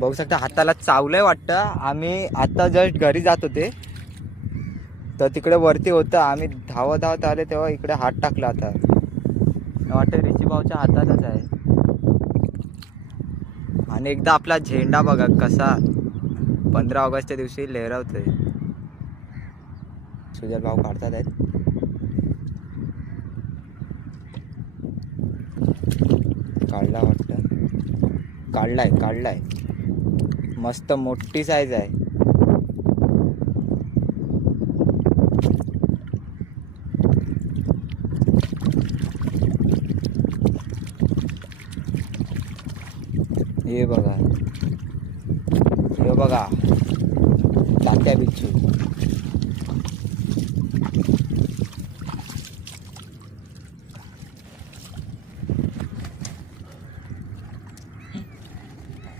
बघू शकता हाताला चावलंय वाटतं. आम्ही आता जस्ट घरी जात होते तर तिकडे वरती होतं, आम्ही धावत आले तेव्हा इकडे हात टाकला. आता वाटतं रिची भाऊच्या हातातच आहे. आणि एकदा आपला झेंडा बघा कसा 15 ऑगस्टच्या दिवशी लहरावतोय. सुजल भाऊ काढतात आहेत. काढला वाटतं, काढलाय मस्त मोठी साईज आहे. हे बघा तात्या बिच्छू.